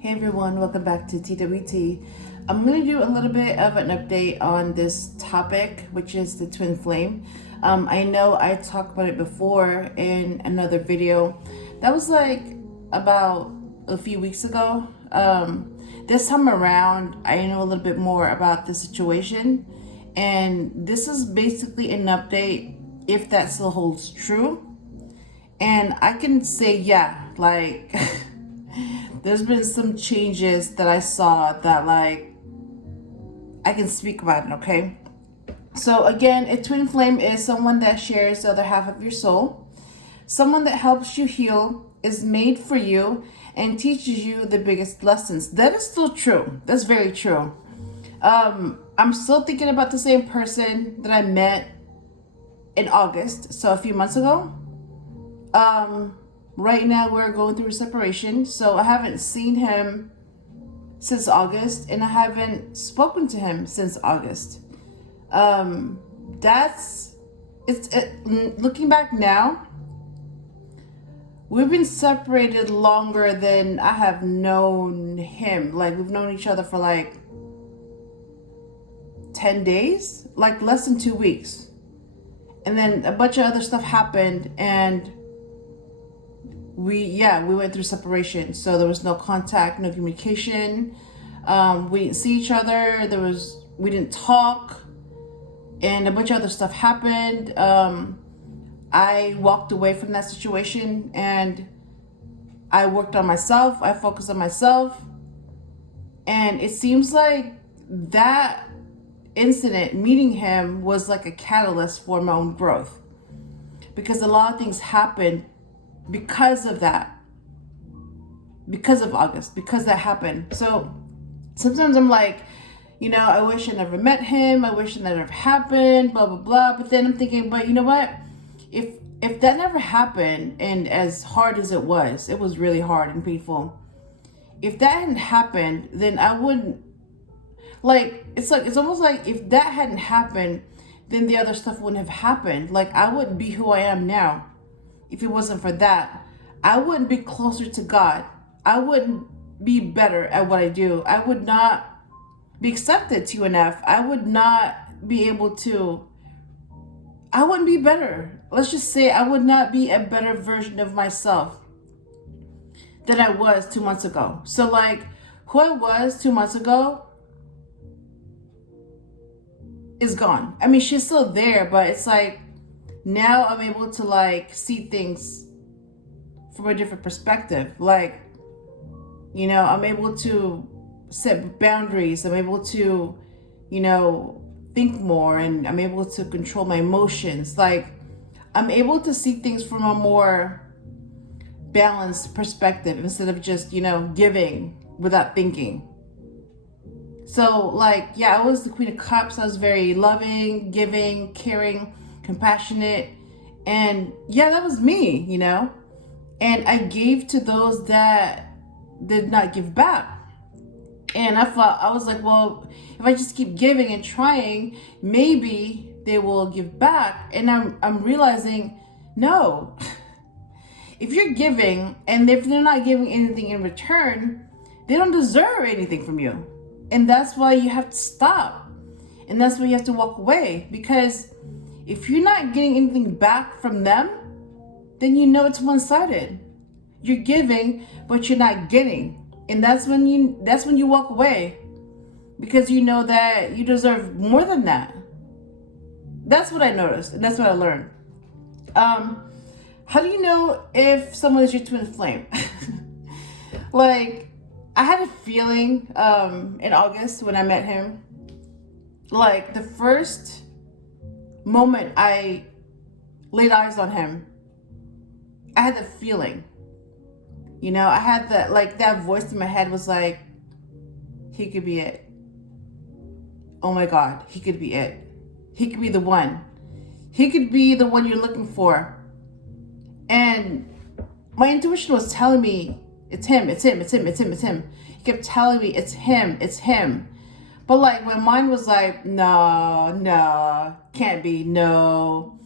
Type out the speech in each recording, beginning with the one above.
Hey everyone, welcome back to TWT. I'm going to do a little bit of an update on this topic, which is the twin flame. I know I talked about it before in another video. That was like about a few weeks ago. This time around, I know a little bit more about the situation. And this is basically an update if that still holds true. And I can say, yeah, like... there's been some changes that I saw that like I can speak about it, okay? So again, a twin flame is someone that shares the other half of your soul, someone that helps you heal, is made for you, and teaches you the biggest lessons. That is still true. That's very true. I'm still thinking about the same person that I met in August, so a few months ago. Right now we're going through a separation, so I haven't seen him since August, and I haven't spoken to him since August. Looking back now, we've been separated longer than I have known him. Like, we've known each other for like 10 days, like less than 2 weeks. And then a bunch of other stuff happened, and we went through separation. So there was no contact, no communication. We didn't see each other. We didn't talk, and a bunch of other stuff happened. I walked away from that situation, and I worked on myself. I focused on myself, and it seems like that incident, meeting him, was like a catalyst for my own growth, because a lot of things happened because of that, because of August, because that happened. So sometimes I'm like, I wish I never met him. I wish it never happened, blah, blah, blah. But then I'm thinking, but you know what? If that never happened, and as hard as it was really hard and painful. If that hadn't happened, then I wouldn't, it's almost like if that hadn't happened, then the other stuff wouldn't have happened. Like, I wouldn't be who I am now. If it wasn't for that, I wouldn't be closer to God. I wouldn't be better at what I do. I would not be accepted to UNF. I would not be able to, I wouldn't be better. Let's just say I would not be a better version of myself than I was 2 months ago. So like, who I was 2 months ago is gone. I mean, she's still there, but it's like, now I'm able to like see things from a different perspective. Like, I'm able to set boundaries. I'm able to, think more, and I'm able to control my emotions. Like, I'm able to see things from a more balanced perspective instead of just, giving without thinking. So like, I was the Queen of Cups. I was very loving, giving, caring, compassionate, and that was me, and I gave to those that did not give back. And I was like, well, if I just keep giving and trying, maybe they will give back. And I'm realizing, no. If you're giving, and if they're not giving anything in return, they don't deserve anything from you. And that's why you have to stop, and that's why you have to walk away, because if you're not getting anything back from them, then it's one-sided. You're giving, but you're not getting. And that's when you walk away, because you know that you deserve more than that. That's what I noticed, and that's what I learned. How do you know if someone is your twin flame? Like, I had a feeling in August when I met him. Like, the first moment I laid eyes on him, I had the feeling, I had that voice in my head was like, he could be it. Oh my God, he could be it. He could be the one. He could be the one you're looking for. And my intuition was telling me, it's him, it's him, it's him, it's him, it's him. He kept telling me, it's him, it's him. But like, my mind was like, no, can't be, no.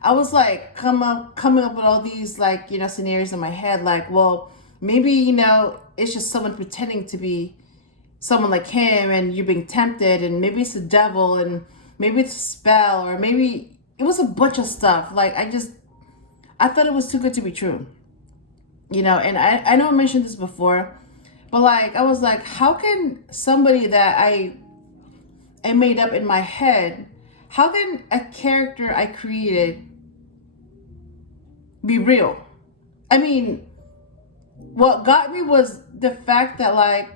I was like coming up with all these like, scenarios in my head, like, well, maybe, it's just someone pretending to be someone like him and you're being tempted, and maybe it's the devil, and maybe it's a spell, or maybe it was a bunch of stuff. Like, I thought it was too good to be true. And I know I mentioned this before, but like, I was like, how can somebody that I made up in my head, how can a character I created be real? I mean, what got me was the fact that, like,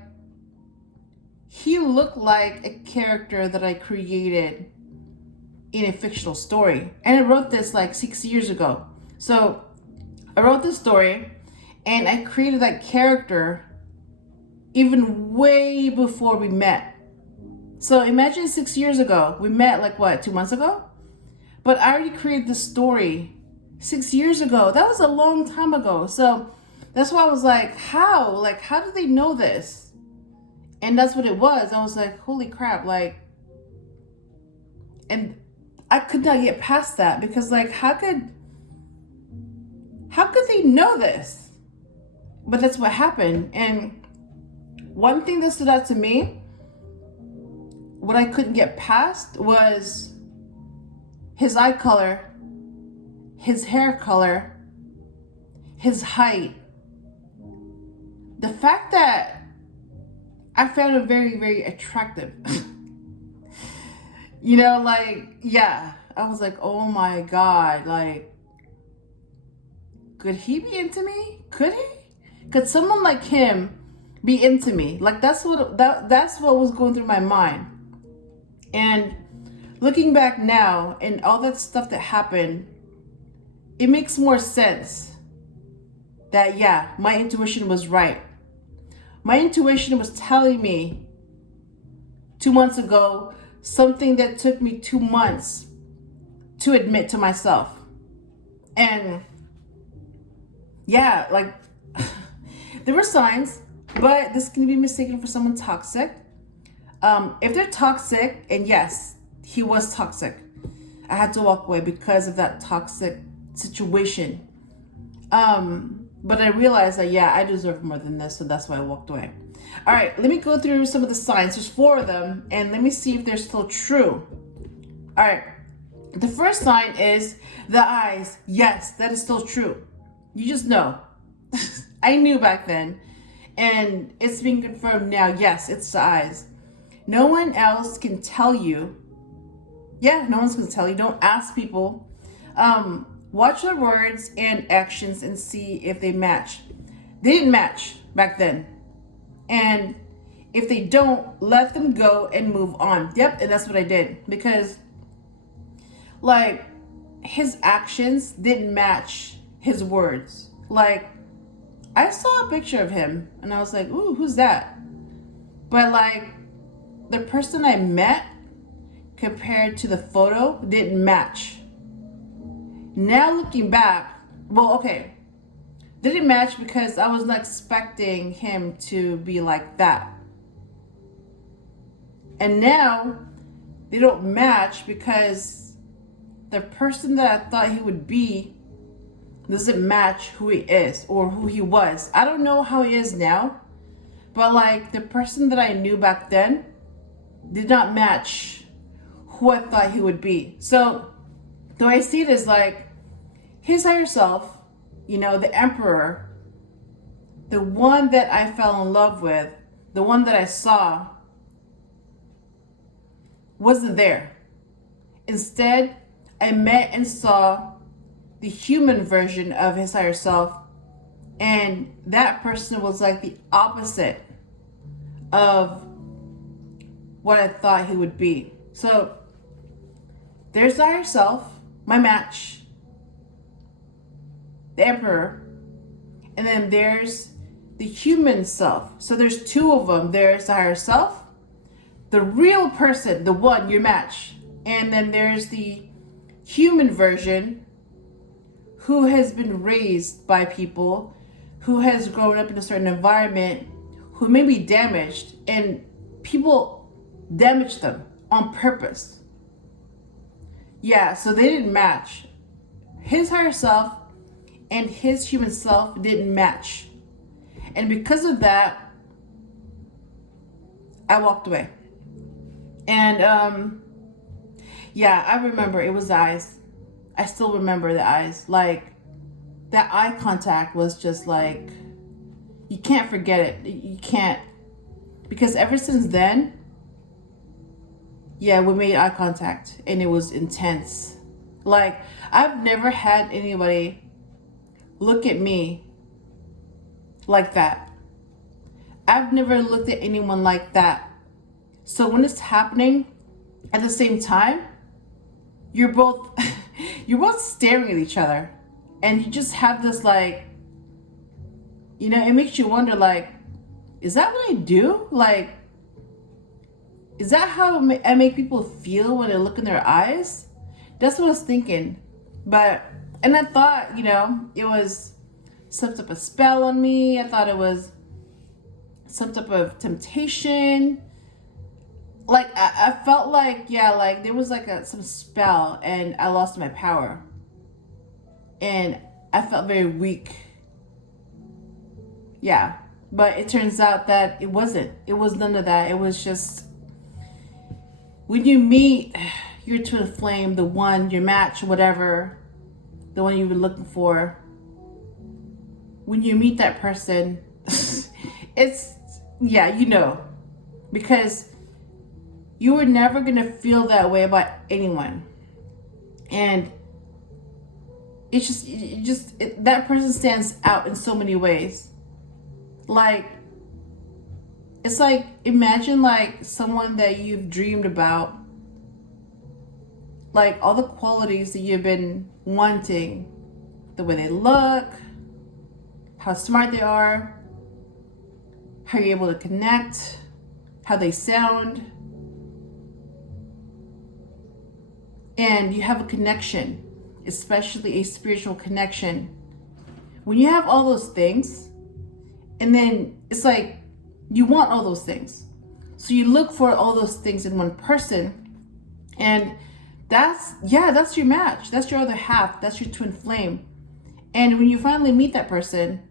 he looked like a character that I created in a fictional story. And I wrote this like 6 years ago. So I wrote this story and I created that character even way before we met. So imagine 6 years ago. We met like what, 2 months ago? But I already created this story 6 years ago. That was a long time ago. So that's why I was like, how? Like, how do they know this? And that's what it was. I was like, holy crap, like, and I could not get past that because, like, how could they know this? But that's what happened. And one thing that stood out to me, what I couldn't get past, was his eye color, his hair color, his height. The fact that I found him very, very attractive. Like, yeah. I was like, oh my God, like, could he be into me? Could he? Could someone like him be into me? Like, that's what was going through my mind. And looking back now and all that stuff that happened, it makes more sense that, yeah, my intuition was right. My intuition was telling me 2 months ago something that took me 2 months to admit to myself. And yeah, like, there were signs, but this can be mistaken for someone toxic. If they're toxic, and yes, he was toxic, I had to walk away because of that toxic situation. But I realized that, yeah, I deserve more than this, so that's why I walked away. All right, let me go through some of the signs. There's 4 of them, and let me see if they're still true. All right, the first sign is the eyes. Yes, that is still true. You just know. I knew back then, and it's being confirmed now. Yes, it's the eyes. No one else can tell you. Yeah, no one's going to tell you. Don't ask people. Watch their words and actions and see if they match. They didn't match back then. And if they don't, let them go and move on. Yep, and that's what I did. Because, like, his actions didn't match his words. Like, I saw a picture of him and I was like, ooh, who's that? But, like, the person I met compared to the photo didn't match. Now looking back, well, okay, didn't match because I was not expecting him to be like that. And now they don't match because the person that I thought he would be doesn't match who he is or who he was. I don't know how he is now, but like the person that I knew back then did not match who I thought he would be. So the way I see it is like his higher self, the emperor, the one that I fell in love with, the one that I saw, wasn't there. Instead, I met and saw the human version of his higher self, and that person was like the opposite of what I thought he would be. So there's the higher self, my match, the emperor, and then there's the human self. So there's 2 of them. There's the higher self, the real person, the one, your match, and then there's the human version who has been raised by people, who has grown up in a certain environment, who may be damaged, and people damage them on purpose. Yeah, so they didn't match. His higher self and his human self didn't match. And because of that, I walked away. And yeah, I remember it was the eyes. I still remember the eyes. Like, that eye contact was just like, you can't forget it. You can't. Because ever since then, yeah, we made eye contact and it was intense. Like, I've never had anybody look at me like that. I've never looked at anyone like that. So when it's happening at the same time, you're both you're both staring at each other, and you just have this, like, you know, it makes you wonder, like, is that what I do? Like, is that how I make people feel when I look in their eyes? That's what I was thinking. And I thought, you know, it was some type of spell on me. I thought it was some type of temptation. Like, I felt like, yeah, like there was like some spell and I lost my power. And I felt very weak. Yeah. But it turns out that it wasn't. It was none of that. It was just, when you meet your twin flame, the one, your match, whatever, the one you've been looking for, when you meet that person, it's, yeah, you know, because you were never going to feel that way about anyone. And that person stands out in so many ways. Like, it's like, imagine like someone that you've dreamed about, like all the qualities that you've been wanting, the way they look, how smart they are, how you're able to connect, how they sound, and you have a connection, especially a spiritual connection. When you have all those things, and then it's like, you want all those things. So you look for all those things in one person. And that's your match. That's your other half. That's your twin flame. And when you finally meet that person,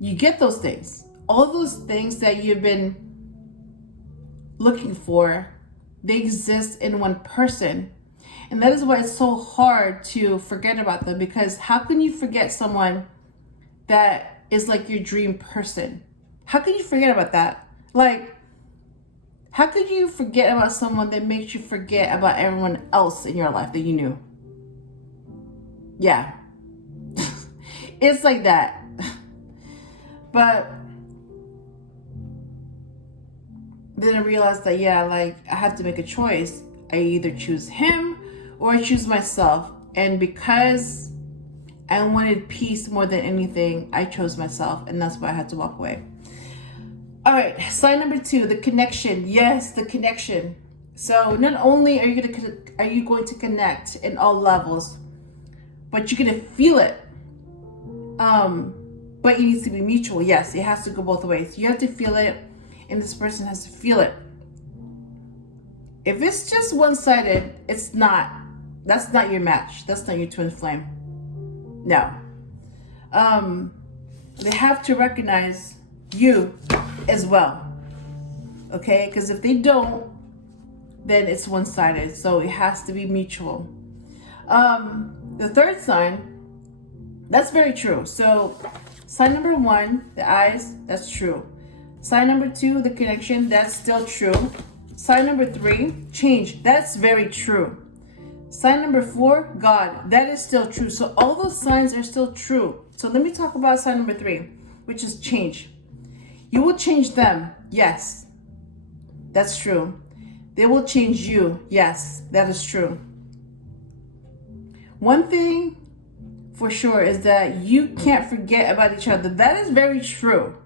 you get those things. All those things that you've been looking for, they exist in one person. And that is why it's so hard to forget about them. Because how can you forget someone that is like your dream person? How can you forget about that? Like, how could you forget about someone that makes you forget about everyone else in your life that you knew? Yeah. It's like that. But then I realized that, yeah, like, I have to make a choice. I either choose him or I choose myself. And because I wanted peace more than anything, I chose myself, and that's why I had to walk away. All right, sign number 2, the connection. Yes, the connection. So not only are you going to connect in all levels, but you're going to feel it. But it needs to be mutual. Yes, it has to go both ways. You have to feel it, and this person has to feel it. If it's just one-sided, it's not. That's not your match. That's not your twin flame. No. They have to recognize you as well. Okay? Because if they don't, then it's one-sided. So it has to be mutual. The third sign, that's very true. So sign number 1, the eyes, that's true. Sign number 2, the connection, that's still true. Sign number 3, change, that's very true. Sign number 4, God, that is still true. So all those signs are still true. So let me talk about sign number 3, which is change. You will change them. Yes, that's true. They will change you. Yes, that is true. One thing for sure is that you can't forget about each other. That is very true.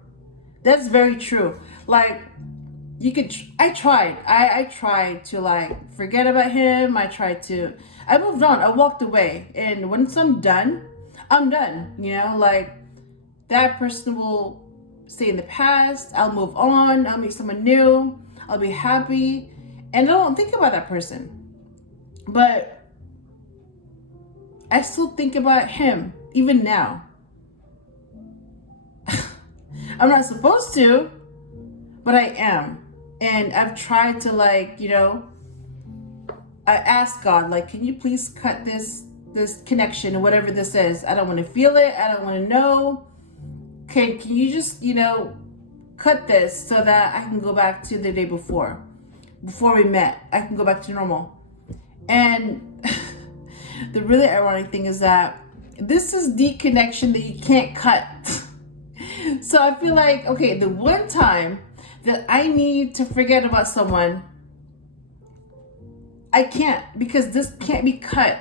That's very true. Like, you could, I tried to like forget about him. I moved on. I walked away. And once I'm done, I'm done. You know, like, that person will stay in the past. I'll move on. I'll meet someone new. I'll be happy. And I don't think about that person. But I still think about him, even now. I'm not supposed to, but I am. And I've tried to, like, you know, I ask God, like, can you please cut this connection, whatever this is? I don't want to feel it. I don't want to know. Okay, can you just, you know, cut this so that I can go back to the day before we met. I can go back to normal. And the really ironic thing is that this is the connection that you can't cut. So I feel like, okay, the one time that I need to forget about someone, I can't, because this can't be cut.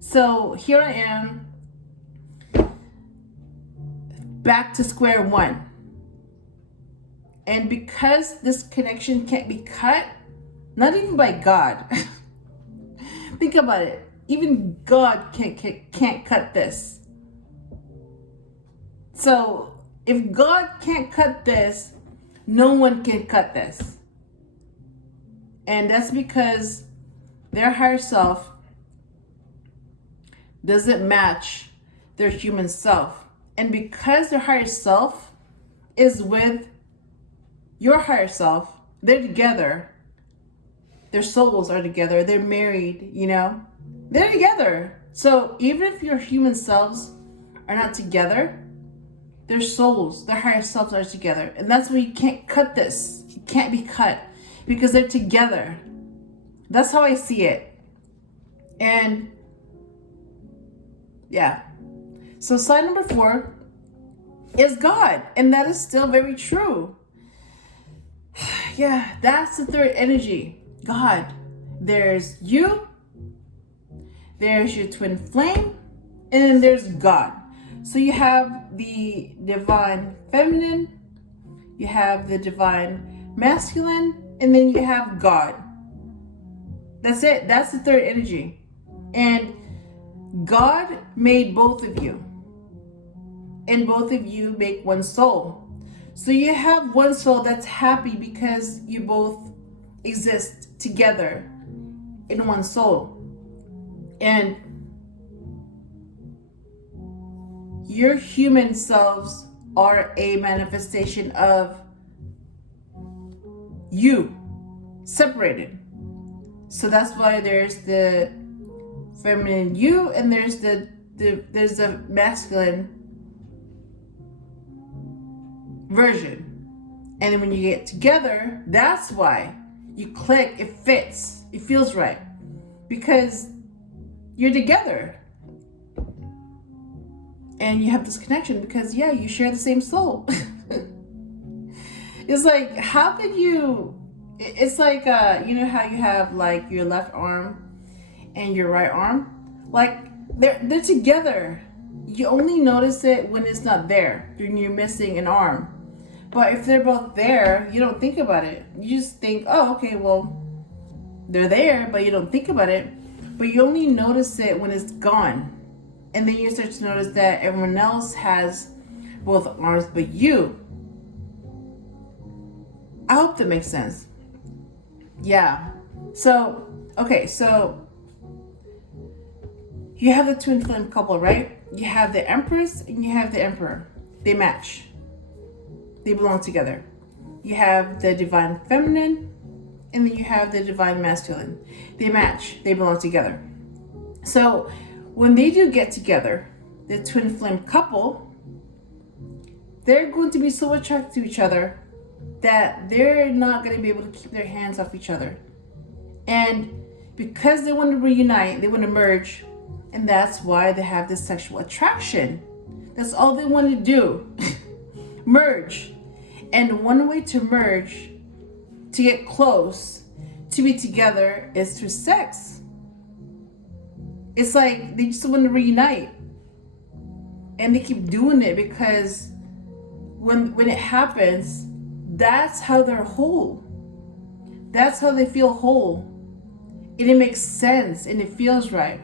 So here I am, back to square one. And because this connection can't be cut, not even by God. Think about it. Even God can't cut this. So if God can't cut this, no one can cut this. And that's because their higher self doesn't match their human self. And because their higher self is with your higher self, they're together. Their souls are together. They're married, you know? They're together. So even if your human selves are not together, their souls, their higher selves are together. And that's why you can't cut this. It can't be cut because they're together. That's how I see it. And yeah. So sign number 4 is God. And that is still very true. Yeah, that's the third energy. God. There's you. There's your twin flame. And then there's God. So you have the divine feminine. You have the divine masculine. And then you have God. That's it. That's the third energy. And God made both of you. And both of you make one soul. So you have one soul that's happy because you both exist together in one soul. And your human selves are a manifestation of you separated. So that's why there's the feminine you and there's the masculine version. And then when you get together, that's why you click, it fits, it feels right. Because you're together. And you have this connection because, yeah, you share the same soul. It's like, how could you, it's like, you know how you have like your left arm and your right arm? Like, they're together. You only notice it when it's not there, when you're missing an arm. But if they're both there, you don't think about it. You just think, oh, okay, well, they're there, but you don't think about it. But you only notice it when it's gone. And then you start to notice that everyone else has both arms but you. I hope that makes sense. Yeah. So, okay, so you have the twin flame couple, right? You have the Empress and you have the Emperor. They match. They belong together. You have the divine feminine and then you have the divine masculine. They match. They belong together. So when they do get together, the twin flame couple, they're going to be so attracted to each other that they're not going to be able to keep their hands off each other. And because they want to reunite, they want to merge, and that's why they have this sexual attraction. That's all they want to do. Merge. And one way to merge, to get close, to be together, is through sex. It's like they just want to reunite. And they keep doing it because when it happens, that's how they're whole. That's how they feel whole. And it makes sense and it feels right.